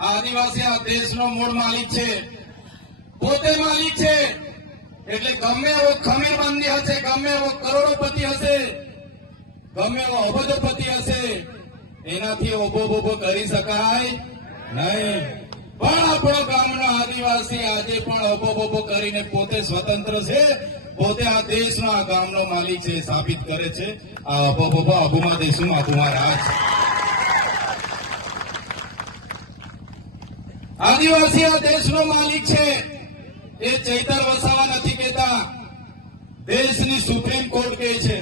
આદિવાસી આ દેશનો મૂળ માલિક છે, પોતે માલિક છે. એટલે ગમે એવો ખમીરબંધી હશે, ગમે એવો કરોડોપતિ હશે, ગમે એવો અબજોપતિ હશે, એનાથી ઓબો બોબો કરી શકાય નહીં. પણ આપણો ગામનો આદિવાસી આજે પણ ઓબો બોબો કરીને પોતે સ્વતંત્ર છે, પોતે આ દેશનો આ ગામનો માલિક છે, સાબિત કરે છે. આ ઓબો બોબો આબુમાં દેશું, આબુમાં રાજ. આદિવાસી આ દેશનો માલિક છે. એ ચૈતર વસાવા નથી કહેતા, દેશની સુપ્રીમ કોર્ટ કહે છે.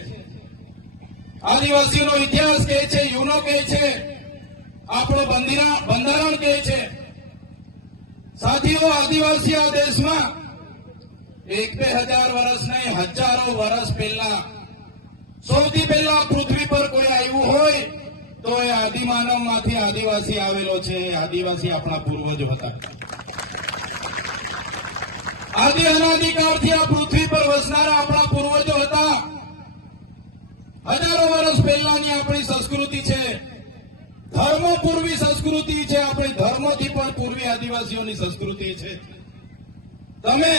આદિવાસીનો ઇતિહાસ કહે છે, યુનો કહે છે, આપણો બંધારણ કહે છે. સાથીઓ, આદિવાસી આ દેશમાં 1-2 વર્ષ નહીં, હજારો વર્ષ પહેલા, સૌથી પહેલા પૃથ્વી પર કોઈ આવ્યું હોય તો એ આદિમાનવમાંથી આદિવાસી આવેલો છે. આદિવાસી આપણા પૂર્વજો હતા. આદિ અનાદિકાળથી આ પૃથ્વી પર વસનારા આપણા પૂર્વજો હતા. હજારો વર્ષ પહેલાની આપણી સંસ્કૃતિ છે, ધર્મો પૂર્વી સંસ્કૃતિ છે. આપણી ધર્મોથી પણ પૂર્વી આદિવાસીઓની સંસ્કૃતિ છે. તમે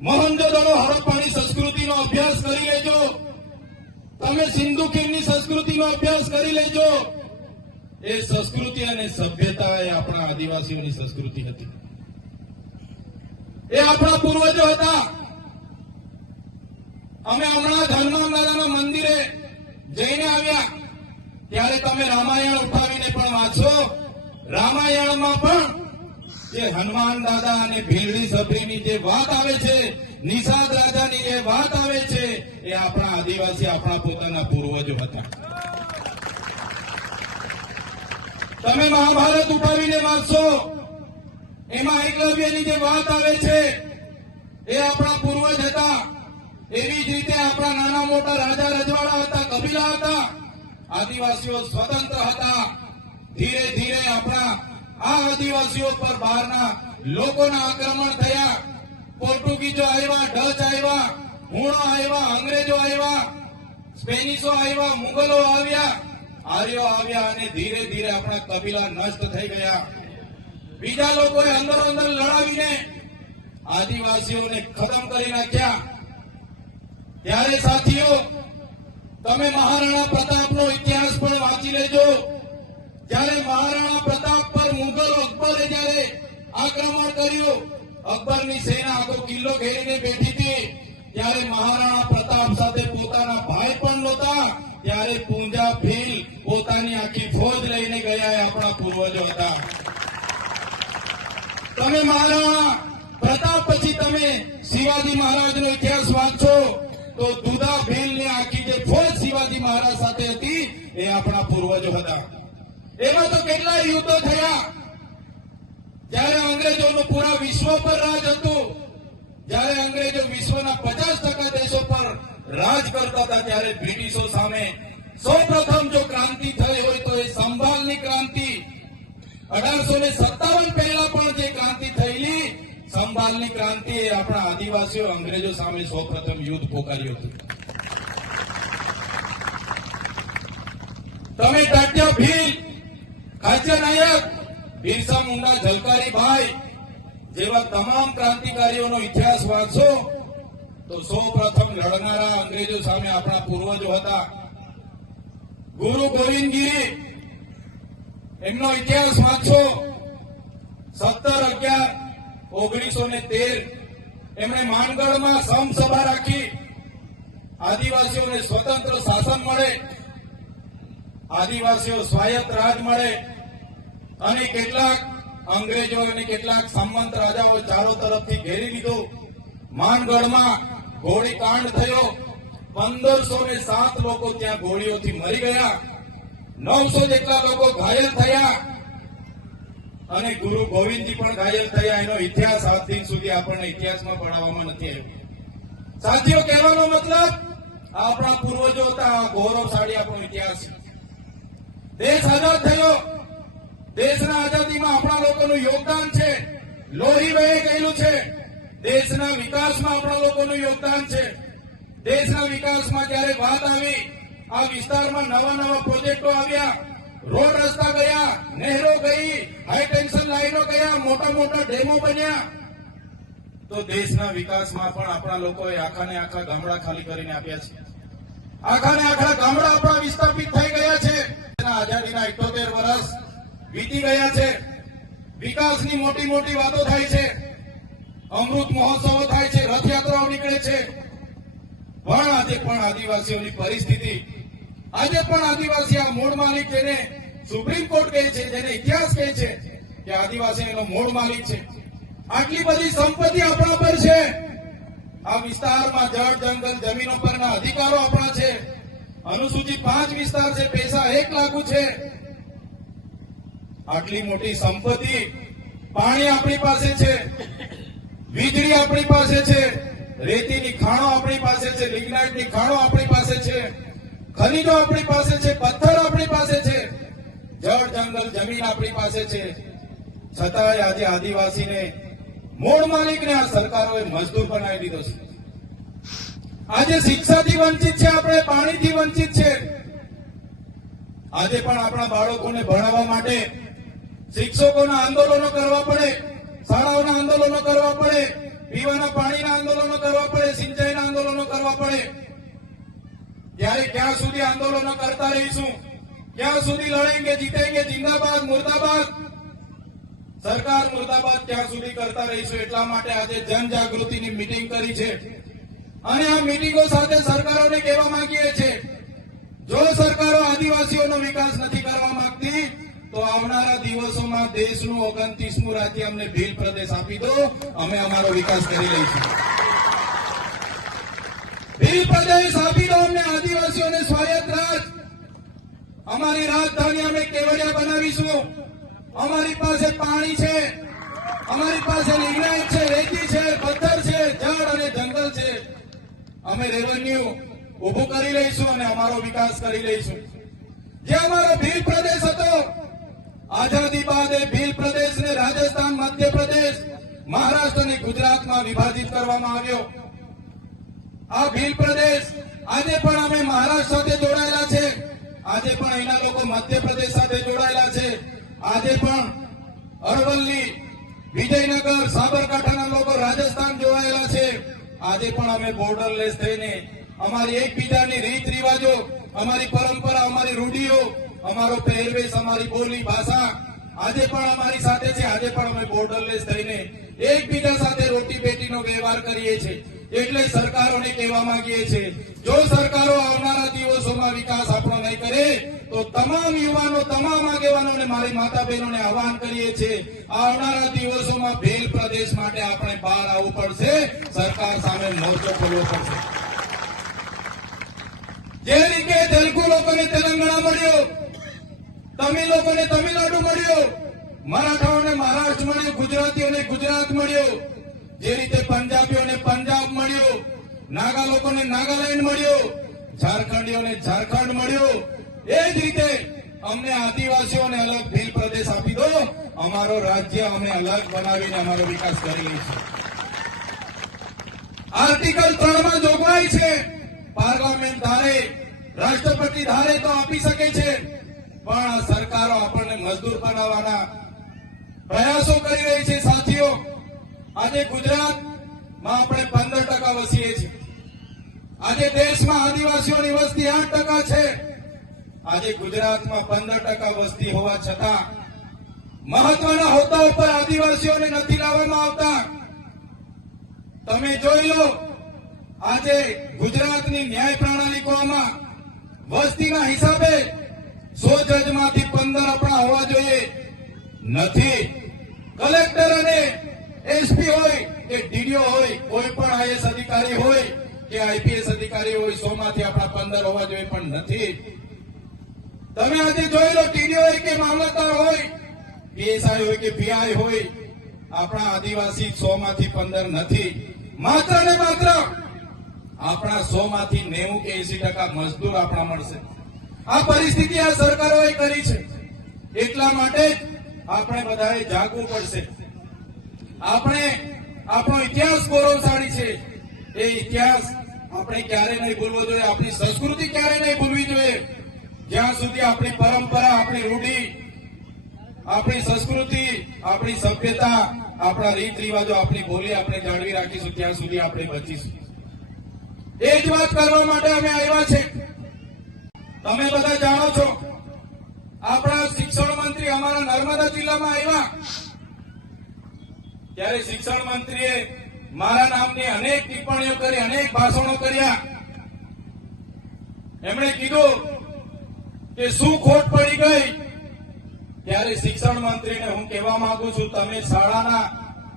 મોહેન્જો-દડો હડપ્પાની સંસ્કૃતિનો અભ્યાસ કરી લેજો, તમે સિંધુ ખીણની સંસ્કૃતિનો અભ્યાસ કરી લેજો. એ સંસ્કૃતિ અને સભ્યતા એ આપણા આદિવાસીઓની સંસ્કૃતિ હતી. એ આપણા પૂર્વજો હતા. અમે હમણાં હનુમાન દાદાના મંદિરે જઈને આવ્યા ત્યારે તમે રામાયણ ઉઠાવીને પણ વાંચો. રામાયણમાં પણ જે હનુમાન દાદા અને ભીલડી સભરીની જે વાત આવે છે, નિષાદ રાજાની જે વાત આવે છે, એ આપણા આદિવાસી આપણા પોતાના પૂર્વજો હતા. તમે મહાભારત ઉઠાવીને વાંચશો, એમાં એકલવ્યની જે વાત આવે છે એ આપણા પૂર્વજ હતા. એવી જ રીતે આપણા નાના મોટા રાજા રજવાડા હતા, કબીલા હતા. આદિવાસીઓ સ્વતંત્ર હતા. ધીરે ધીરે આપણા આ આદિવાસીઓ પર બહારના લોકોના આક્રમણ થયા. પોર્ટુગીઝો આવ્યા, ડચ આવ્યા, હુણો આવ્યા, અંગ્રેજો આવ્યા, સ્પેનિશો આવ્યા, મુગલો આવ્યા, આર્યો આવ્યા અને ધીરે ધીરે આપણા કબીલા નષ્ટ થઈ ગયા. બીજા લોકોએ અંદરો અંદર લડાવીને આદિવાસીઓને ખતમ કરી નાખ્યા. ત્યારે સાથીઓ, તમે મહારાણા પ્રતાપનો ઇતિહાસ પણ વાંચી લેજો. જ્યારે મહારાણા પ્રતાપ પર મુગલ અકબરે જયારે આક્રમણ કર્યું, અકબરની સેના આખો કિલ્લો ઘેરીને બેઠી હતી, ત્યારે મહારાણા પ્રતાપ સાથે પોતાના ભાઈ પણ નહોતા. ત્યારે પૂંજા ભીલ પોતાની આખી ફોજ લઈને ગયા. એ આપણા પૂર્વજો હતા. તમે મહારાણા પ્રતાપ પછી તમે શિવાજી મહારાજનો ઇતિહાસ વાંચો તો દુધા ભીલની આખી જે ફોજ શિવાજી મહારાજ સાથે હતી એ આપણા પૂર્વજો હતા. એમાં તો કેટલા યુદ્ધો થયા. જ્યારે અંગ્રેજોનું પૂરા વિશ્વ પર રાજ હતું, જ્યારે અંગ્રેજો વિશ્વના 50% દેશો પર રાજ કરતા હતા, ત્યારે બ્રિટિશો સામે સૌપ્રથમ જો ક્રાંતિ થઈ હોય તો એ સંભાલની ક્રાંતિ. 1857 પહેલા પણ જે ક્રાંતિ થયેલી સંભાલની ક્રાંતિ, એ આપણા આદિવાસીઓ અંગ્રેજો સામે સૌપ્રથમ યુદ્ધ પોકાર્યું હતું. તમે તાત્યા ભીલ, ખાચર નાયક, બિરસા મુંડા, ઝલકારી ભાઈ જેવા તમામ ક્રાંતિકારીઓનો ઇતિહાસ વાંચો તો સૌપ્રથમ લડનારા અંગ્રેજો સામે આપણા પૂર્વજો હતા. ગુરુ ગોવિંદગીરી, એમનો ઇતિહાસ વાંચો. 17/11/1913 એમણે માનગઢમાં સમસભા રાખી. આદિવાસીઓને સ્વતંત્ર શાસન મળે, આદિવાસીઓ સ્વાયત્ત રાજ મળે અને કેટલાક અંગ્રેજો અને કેટલાક સામંત રાજાઓ ચારો તરફથી ઘેરી લીધો. માનગઢમાં ગોળીકાંડ થયો. 1507 લોકો ત્યાં ગોળીઓથી મરી ગયા. 900 જેટલા લોકો ઘાયલ થયા અને ગુરુ ગોવિંદજી પણ ઘાયલ થયા. એનો ઇતિહાસ આજ દિન સુધી આપણને ઇતિહાસમાં ભણાવવામાં નથી આવ્યો. સાથીઓ, કહેવાનો મતલબ આપણા પૂર્વજો હતા. આ ગૌરવશાળી આપણો ઇતિહાસ છે. દેશ આઝાદ થયો, દેશના આઝાદીમાં આપણા લોકોનું યોગદાન છે. લોહી વહી ગયેલું છે. દેશના વિકાસમાં આપણા લોકોનું યોગદાન છે. દેશના વિકાસમાં જ્યારે વાત આવી, આ વિસ્તારમાં નવા નવા પ્રોજેક્ટો આવ્યા. રોડ રસ્તા ગયા, નહેરો ગઈ, હાઈ ટેન્શન લાઈનો ગયા, મોટા મોટા ડેમો બન્યા. તો દેશના વિકાસમાં પણ આપણા લોકોએ આખા ને આખા ગામડા ખાલી કરીને આપ્યા છે. આખા ને આખા ગામડા આપણા વિસ્થાપિત થઈ ગયા છે. આઝાદીના 78 વર્ષ વીતી ગયા છે. વિકાસની મોટી મોટી વાતો થાય છે, અમૃત મહોત્સવો થાય છે, રથયાત્રાઓ નીકળે છે. પણ આજે પણ આદિવાસીઓની પરિસ્થિતિ, આજે પણ આદિવાસી આ મૂળ માલિક, જેને સુપ્રીમ કોર્ટ કહે છે, જેને ઇતિહાસ કહે છે કે આદિવાસી એનો મૂળ માલિક છે. આટલી બધી સંપત્તિ આપણા પર છે. આ વિસ્તારમાં જળ, જંગલ, જમીનો પરના અધિકારો આપણા છે. અનુસૂચિત 5 વિસ્તાર છે, પૈસા 1 લાખ છે. આટલી મોટી સંપત્તિ, પાણી આપણી પાસે છે, વીજળી આપણી પાસે છે, રેતીની ખાણો આપણી પાસે છે, લિગ્નાઇટની ખાણો આપણી પાસે છે, ખનીજો આપણી પાસે છે, પથ્થર આપણી પાસે છે, જળ, જંગલ, જમીન આપણી પાસે છે. છતાંય આજે આદિવાસીને, મૂળ માલિકને આ સરકારોએ મજદૂર બનાવી દીધો છે. આજે શિક્ષાથી વંચિત છે, આપણે પાણીથી વંચિત છે. આજે પણ આપણા બાળકોને ભણાવવા માટે શિક્ષકોના આંદોલનો કરવા પડે, શાળાઓના આંદોલનો કરવા પડે, પીવાના પાણીના આંદોલનો કરવા પડે, સિંચાઈના આંદોલનો કરવા પડે. ત્યારે ક્યાં સુધી આંદોલનો કરતા રહીશું? ક્યાં સુધી લડેંગે, જીતેંગે, જિંદાબાદ, મુર્દાબાદ? સરકાર મુર્દાબાદ ક્યાં સુધી કરતા રહીશું? એટલા માટે આજે જનજાગૃતિની મીટિંગ કરી છે. અને આ મીટિંગો સાથે સરકારોને કહેવા માંગીએ છીએ, જો સરકારો આદિવાસીઓનો વિકાસ નથી કરવા માંગતી તો આવનારા દિવસોમાં દેશનું 29મું રાજ્ય અમને ભીલ પ્રદેશ આપી દો, અમે અમારો વિકાસ કરી લઈશું. ભીલ પ્રદેશ આપી દો અમને, આદિવાસીઓને સ્વાયત્ત રાજ. અમારી રાજધાની અમે કેવડિયા બનાવીશું. અમારી પાસે પાણી છે, અમારી પાસે લિગ્નાઇટ છે, રેતી છે, પથ્થર છે, જળ અને જંગલ છે. અમે રેવન્યુ ઉભું કરી લઈશું અને અમારો વિકાસ કરી લઈશું. જે અમારો ભીલ પ્રદેશ હતો, આઝાદી બાદ એ ભીલ પ્રદેશને રાજસ્થાન, મધ્યપ્રદેશ, મહારાષ્ટ્ર અને ગુજરાતમાં વિભાજિત કરવામાં આવ્યો. આ ભીલ પ્રદેશ આજે પણ અમે મહારાષ્ટ્ર સાથે જોડાયેલા છે, આજે પણ એના લોકો મધ્યપ્રદેશ સાથે જોડાયેલા છે. આજે પણ અરવલ્લી, વિજયનગર, સાબરકાંઠાના લોકો રાજસ્થાન જોડાયેલા છે. આજે પણ અમે બોર્ડરલેસ થઈને અમારી એકબીજાની રીત રિવાજો, અમારી પરંપરા, અમારી રૂઢિઓ, અમારો પહેરવેશ, અમારી બોલી ભાષા આજે પણ અમારી સાથે છે. આજે પણ અમે બોર્ડરલેસ થઈને એકબીજા સાથે રોટી બેટીનો વ્યવહાર કરીએ છીએ. એટલે સરકારોને કહેવા માંગીએ છીએ, જો સરકારો આવનારા દિવસોમાં વિકાસ આપણો નહીં કરે તો તમામ યુવાનો, તમામ આગેવાનોને, મારી માતા બહેનોને આહવાન કરીએ છીએ, આવનારા દિવસોમાં ભીલ પ્રદેશ માટે આપણે બહાર આવવું પડશે, સરકાર સામે મોરચો ખોલવો પડશે. જે રીતે તેલુગુ લોકોને તેલંગાણા મળ્યો, તમિલ લોકોને તમિલનાડુ મળ્યો, મરાઠાઓને મહારાષ્ટ્ર મળ્યું, ગુજરાતીઓને ગુજરાત મળ્યો, જે રીતે પંજાબીઓને પંજાબ મળ્યો, નાગા લોકોને નાગાલેન્ડ મળ્યો, ઝારખંડીઓને ઝારખંડ મળ્યો, એ જ રીતે અમને આદિવાસીઓને અલગ ભીલ પ્રદેશ આપી દો, અમારો રાજ્ય અમે અલગ બનાવીને અમારો વિકાસ કરી લઈશું. આર્ટિકલ 3 જોગવાઈ છે, પાર્લામેન્ટ ધારે, રાષ્ટ્રપતિ ધારે તો આપી શકે છે, પણ આ સરકારો આપણને મજદૂર બનાવવાના પ્રયાસો કરી રહી છે. સાથીઓ, આજે ગુજરાતમાં આપણે 15% વસીએ છીએ. આજે દેશમાં આદિવાસીઓની વસ્તી 8% છે. આજે ગુજરાતમાં 15% વસ્તી હોવા છતાં મહત્વના હોદ્દા ઉપર આદિવાસીઓને નથી લાવવામાં આવતા. તમે જોઈ લો, આજે ગુજરાતની ન્યાય પ્રણાલિકોમાં વસ્તીના હિસાબે 100 જજમાંથી 15 આપણા હોવા જોઈએ, નથી. કલેક્ટર અને એસપી હોય કે ડીડીઓ હોય, કોઈ પણ આઈએસ અધિકારી હોય કે આઈપીએસ અધિકારી હોય, 100 માંથી આપણા 15 હોવા જોઈએ, પણ નથી. તમે આજે જોઈ લો, ટીડીઓ હોય કે મામલતદાર હોય, પીએસઆઈ હોય કે પીઆઈ હોય, આપણા આદિવાસી 100 માંથી 15 નથી. માત્ર ને માત્ર આપણા 100 માંથી 90 કે 80% મજદૂર આપણા મળશે. આ પરિસ્થિતિ આ સરકારોએ કરી છે. એટલા માટે આપણે બધાએ જાગવું પડશે. આપણે, આપણો ઇતિહાસ ગૌરવશાળી છે. એ ઇતિહાસ આપણે ક્યારે નહીં ભૂલવો જોઈએ, આપણી સંસ્કૃતિ ક્યારે નહીં ભૂલવી જોઈએ. જ્યાં સુધી આપણી પરંપરા, આપણી રૂઢિ, આપણી સંસ્કૃતિ, આપણી સભ્યતા, આપણા રીત રિવાજો, આપણી બોલી આપણે જાળવી રાખીશું ત્યાં સુધી આપણે બચીશું. એ જ વાત કરવા માટે અમે આવ્યા છે. તમે બધા જાણો છો, આપણા શિક્ષણ મંત્રી અમારા નર્મદા જિલ્લામાં આવ્યા ત્યારે શિક્ષણ મંત્રીએ મારા નામની અનેક ટિપ્પણીઓ કરી, અનેક ભાષણો કર્યા. એમણે કીધું કે શું ખોટ પડી ગઈ. ત્યારે શિક્ષણ મંત્રીને હું કહેવા માંગુ છું, તમે શાળાના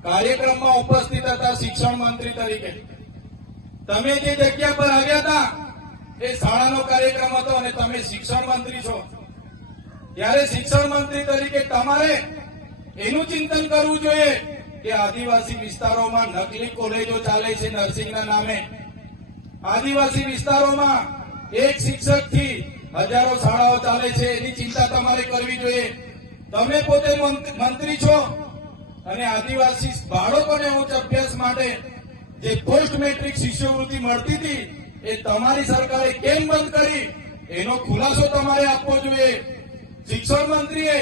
કાર્યક્રમમાં ઉપસ્થિત હતા શિક્ષણ મંત્રી તરીકે. તમે જે જગ્યા પર આવ્યા હતા એ શાળાનો કાર્યક્રમ હતો અને તમે શિક્ષણ મંત્રી છો. ત્યારે શિક્ષણ મંત્રી તરીકે તમારે એનું ચિંતન કરવું જોઈએ કે આદિવાસી વિસ્તારોમાં નકલી કોલેજો ચાલે છે નર્સિંગના નામે. આદિવાસી વિસ્તારોમાં એક શિક્ષકથી હજારો શાળાઓ ચાલે છે, એની ચિંતા તમારે કરવી જોઈએ. તમે પોતે મંત્રી છો અને આદિવાસી બાળકોને ઉચ્ચ અભ્યાસ માટે જે પોસ્ટ મેટ્રિક શિષ્યવૃત્તિ મળતી હતી એ તમારી સરકારે કેમ બંધ કરી એનો ખુલાસો તમારે આપવો જોઈએ. શિક્ષણ મંત્રીએ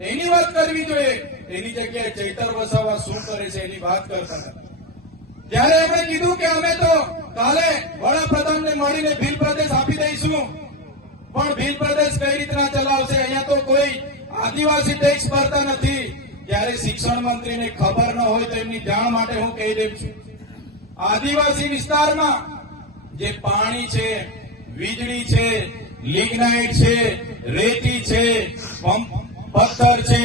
એની વાત કરવી જોઈએ. એની જગ્યાએ ચૈતર વસાવા શું કરે છે એની વાત કરતા હતા. ત્યારે એમણે કીધું કે અમે તો કાલે વડાપ્રધાનને મળીને ભીલ પ્રદેશ આપી દઈશું. પણ ભીલ પ્રદેશ કઈ રીતના ચલાવશે? અહીંયા તો કોઈ આદિવાસી ટેક્સ ભરતા નથી. ત્યારે શિક્ષણ મંત્રીને ખબર ન હોય તો એમની જાણ માટે હું કહી દઉં છું, આદિવાસી વિસ્તારમાં જે પાણી છે, વીજળી છે, લિગ્નાઇટ છે, રેતી છે, પથ્થર છે,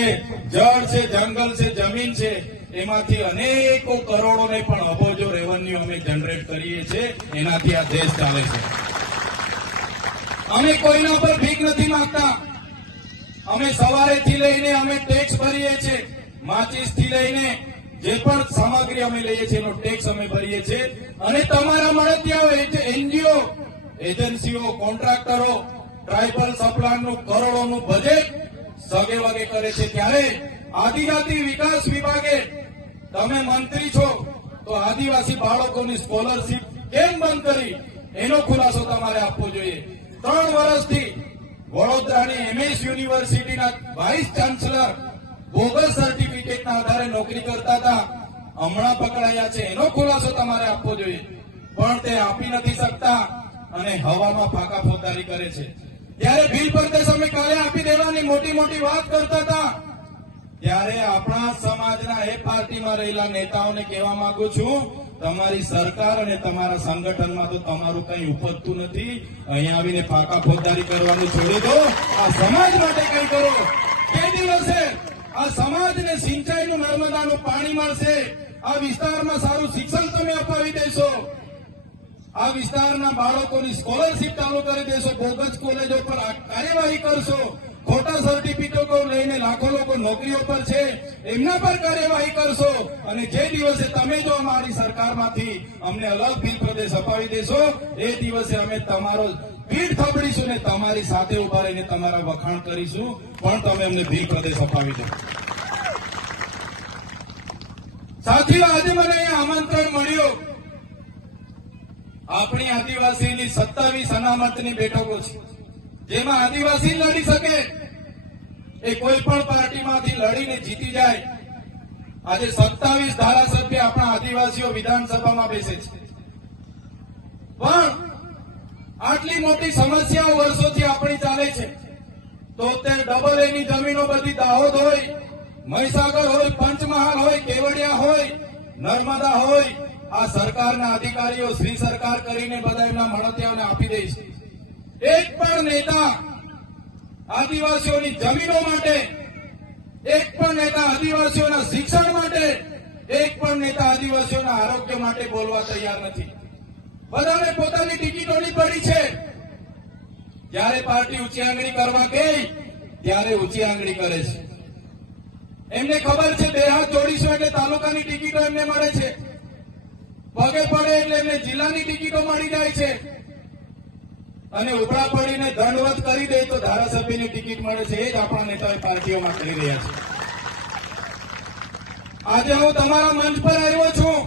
જળ છે, જંગલ છે, જમીન છે, એમાંથી અનેકો કરોડો ને પણ અબજો રેવન્યુ અમે જનરેટ કરીએ છીએ. એનાથી આ દેશ ચાલે છે. અમે કોઈના પર ભીખ નથી માંગતા. અમે સવારેથી લઈને અમે ટેક્સ ભરીએ છીએ. માચીસ થી લઈને જે પણ સામગ્રી અમે લઈએ છીએ એનો ટેક્સ અમે ભરીએ છીએ. અને તમારા મળતિયાઓ, એનજીઓ, એજન્સીઓ, કોન્ટ્રાક્ટરો ટ્રાઇબલ સપ્લાયનું કરોડોનું બજેટ સગે વગે કરે છે. ત્યારે આદિજાતિ વિકાસ વિભાગે, તમે મંત્રી છો તો આદિવાસી બાળકોની સ્કોલરશીપ કેમ બંધ કરી એનો ખુલાસો તમારે આપવો જોઈએ. 3 વર્ષથી વડોદરાની એમએસ યુનિવર્સિટીના વાઇસ ચાન્સલર બોગસ સર્ટિફિકેટના આધારે નોકરી કરતા હતા, હમણાં પકડાયા છે. એનો ખુલાસો તમારે આપવો જોઈએ. પણ તે આપી નથી શકતા અને હવામાં ફાંકા ફોજદારી કરે છે. ત્યારે ભીલ પ્રદેશ અમે કાલે આપી દેવાની મોટી મોટી વાત કરતા હતા. ત્યારે આપણા સમાજના એ પાર્ટીમાં રહેલા નેતાઓને કહેવા માંગુ છું, તમારી સરકાર અને તમારા સંગઠનમાં તો તમારું કંઈ ઉપજતું નથી. અહીંયા આવીને ફાંકા ફોજદારી કરવાનું છોડી દો. આ સમાજ માટે કંઈ કરો. તે દિવસે આ સમાજને સિંચાઈનું નર્મદાનું પાણી મળશે. આ વિસ્તારમાં સારું શિક્ષણ તમે અપાવી દેશો. આ વિસ્તારના બાળકોની સ્કોલરશીપ ચાલુ કરી દેશો. બોગસ કોલેજો પર કાર્યવાહી કરશો. ખોટા સર્ટિફિકેટો લઈને લાખો લોકો નોકરીઓ પર છે, એમના પર કાર્યવાહી કરશો. અને જે દિવસે તમે જો અમારી સરકારમાંથી અમને અલગ ભીલ પ્રદેશ અપાવી દેશો એ દિવસે અમે તમારો પીઠ થબડીશું ને તમારી સાથે ઉભા રહીને તમારા વખાણ કરીશું. પણ તમે અમને ભીલ પ્રદેશ અપાવી દો. સાથીઓ, આજે મને અહીંયા આમંત્રણ મળ્યું. આપણી આદિવાસીની 27 અનામતની બેઠકો છે, જેમાં આદિવાસી લડી શકે. એ કોઈ પણ પાર્ટીમાંથી લડીને જીતી જાય. આજે 27 ધારાસભ્ય આપણા આદિવાસીઓ વિધાનસભામાં બેસે છે. પણ આટલી મોટી સમસ્યાઓ વર્ષોથી આપણી ચાલે છે. તો તે ડબલ એની જમીનો બધી દાહોદ હોય, મહીસાગર હોય, પંચમહાલ હોય, કેવડિયા હોય, નર્મદા હોય, આ સરકારના અધિકારીઓ શ્રી સરકાર કરીને બધા એમના મળતિયાઓને આપી દે છે. એક પણ નેતા આદિવાસીઓની જમીનો માટે, એક પણ નેતા આદિવાસીઓના શિક્ષણ માટે, એક પણ નેતા આદિવાસીઓના આરોગ્ય માટે બોલવા તૈયાર નથી. બધાને પોતાની ટિકિટોની પડી છે. જ્યારે પાર્ટી ઊંચી આંગળી કરવા ગઈ ત્યારે ઊંચી આંગળી કરે છે. એમને ખબર છે 2 હાથ જોડીશું એટલે તાલુકાની ટિકિટો એમને મળે છે, પગે પડે એટલે એમને જિલ્લાની ટિકિટો મળી જાય છે, અને ઉપરા પડીને દંડવત કરી દે તો ધારાસભ્યની ટિકિટ મળે છે. એ જ આપણા નેતાઓ પાર્ટીઓમાં કરી રહ્યા છે. આજે હું તમારા મંચ પર આવ્યો છું